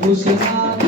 Você sabe,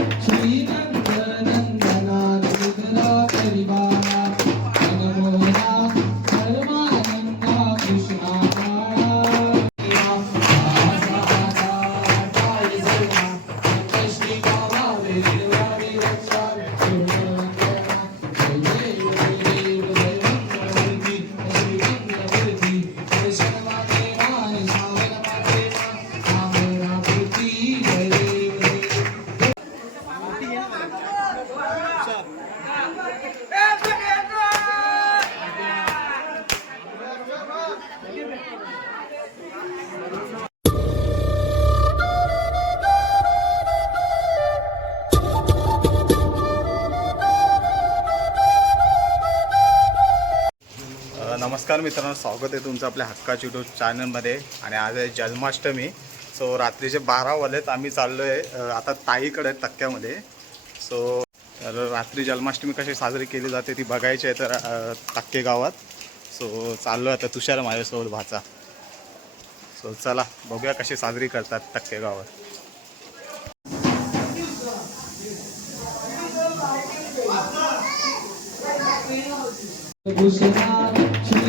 नमस्कार मित्रांनो स्वागत आहे तुमचं आपल्या हक्का युट्यूब चॅनलमध्ये आणि आज आहे जन्माष्टमी. सो रात्रीचे बारा वाजलेत आम्ही चाललो आहे आता ताईकडे तक्क्यामध्ये. सो तर रात्री जन्माष्टमी कशी साजरी केली जाते ती बघायची आहे तर तक्के गावात. सो चाललो आता तुषार माझ्यासोबत भाचा. सो चला बघूया कशी साजरी करतात तक्के गावात. Bolsonaro.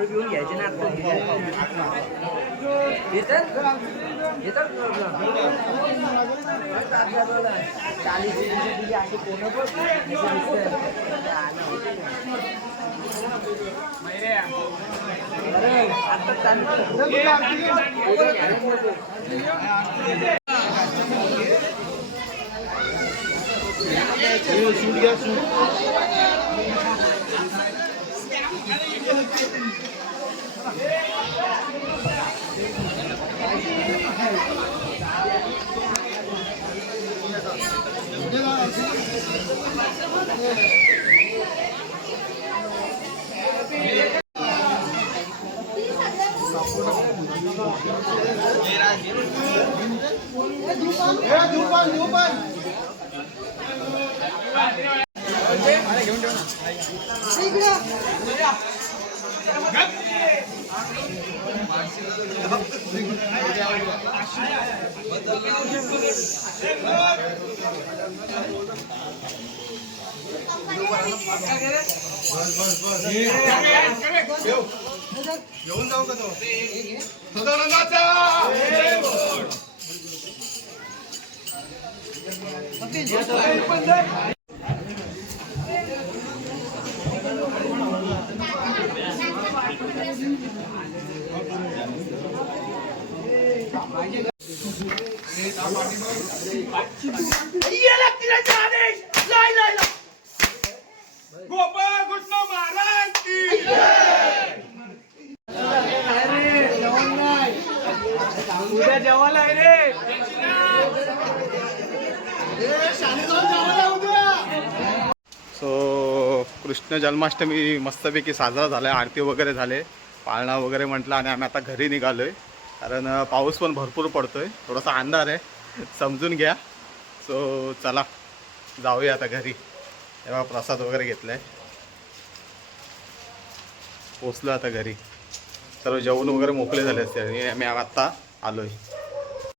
दारू पिऊन घ्यायचे ना चाळीस दिली अशी कोण सूट घ्या सूट घेऊन ठेव बस बस बस घेऊन जाऊ का तो सदानंदाचा पण गोपाळ कृष्ण महाराज उद्या जेवायला आहे रे सो कृष्ण जन्माष्टमी मस्तपैकी साजरा झाला आरती वगैरे झाले. पाळणा वगैरे म्हटलं आणि आम्ही आता घरी निघालो आहे कारण पाऊस पण भरपूर पडतो आहे थोडासा अंधार आहे. समजून घ्या. सो चला. जाऊया आता घरी. तेव्हा प्रसाद वगैरे घेतला आहे पोचलो आता घरी. सर्व जेवण वगैरे मोकळे झाले असते आणि आम्ही आत्ता आलो आहे